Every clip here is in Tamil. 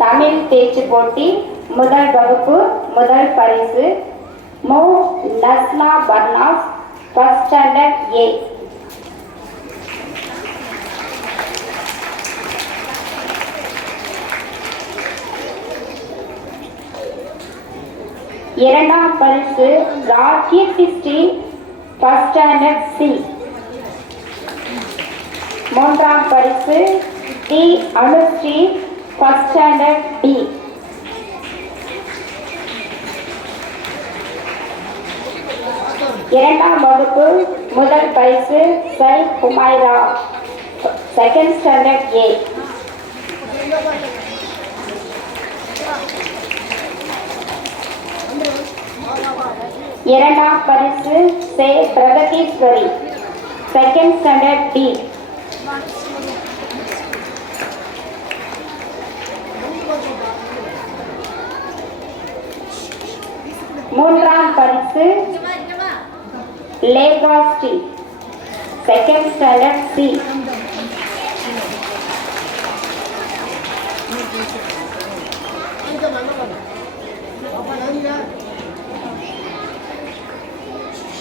தமிழ் பேச்சு போட்டி முதல் வகுப்பு முதல் பரிசு மோ நஸ்னா பர்னாஸ் ஃபர்ஸ்ட் ஸ்டாண்டர்ட் ஏ. இரண்டாம் பரிசு Rakeerthi Sri first standard C. மூன்றாம் பரிசு D Anusri first standard D. இரண்டாம் வகுப்பு முதல் பரிசு சை குமைரா செகண்ட் ஸ்டாண்டர்ட் ஏ. இரண்டாம் பரிசு சே பிரகதீஸ்வரி செகண்ட் ஸ்டாண்டர்ட் டி. மூன்றாம் பரிசு லேகாஸ்டி செகண்ட் ஸ்டாண்டர்ட் சி.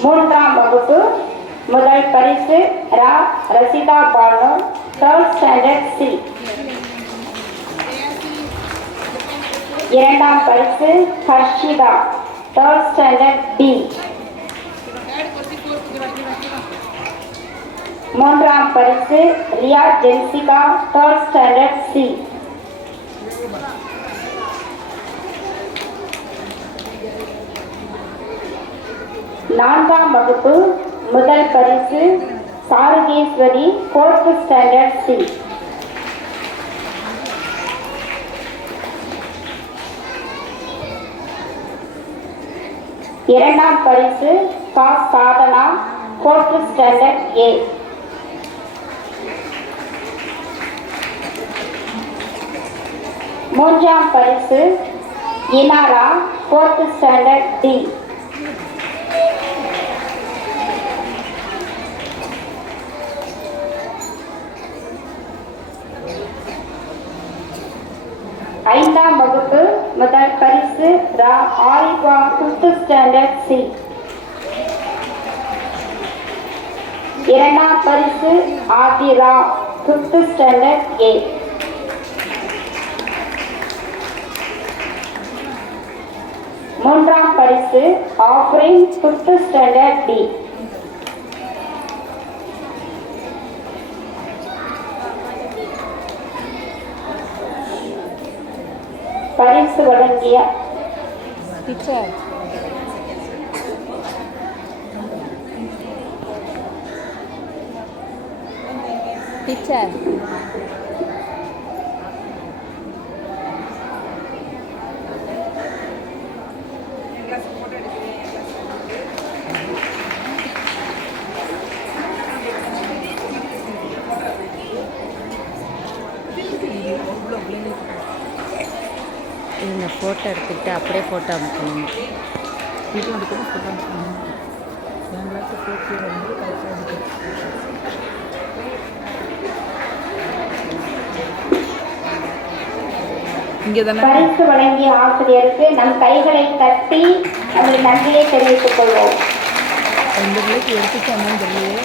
மூன்றாம் வகுப்பு முதல் பரிசு ரா Rasitha Banu third standard C. இரண்டாம் பரிசு ஹர்ஷிதா தேர்ட் ஸ்டாண்டர்ட் டி. மூன்றாம் பரிசு Riya Jensika third standard C. நான்காம் வகுப்பு முதல் பரிசு சாருகேஸ்வரி ஃபோர்த் ஸ்டாண்டர்ட் சி. இரண்டாம் பரிசு கா சாதனா ஃபோர்த் ஸ்டாண்டர்ட் ஏ. மூன்றாம் பரிசு இனாரா ஃபோர்த் ஸ்டாண்டர்ட் டி. ஐந்தாம் வகுப்பு முதல் பரிசு ரா ஆரிவா ஃபிஃப்த் ஸ்டாண்டர்ட் சி. இரண்டாம் பரிசு ஆதிரா ஃபிஃப்த் ஸ்டாண்டர்ட் ஏ. மூன்றாம் பரிசு ஆஃப்ரின் ஃபிஃப்த் ஸ்டாண்டர்ட் டி. பரிசு வழங்கிய டீச்சர் டீச்சர் இந்த ஃபோட்டோ எடுத்துக்கிட்டு அப்படியே ஃபோட்டோ அனுப்பணும். வீட்டில் எடுக்கணும் ஃபோட்டோ அனுப்பணும். எங்களுக்கு போட்டி வந்து கரெக்டாக இங்கே தானே பரிசு வழங்கிய ஆசிரியருக்கு நம் கைகளை தட்டி அதில் நன்றியை தெரிவித்துக் கொள்வோம். இந்த பிள்ளைக்கு எடுத்துச்சானு தெரியலையே.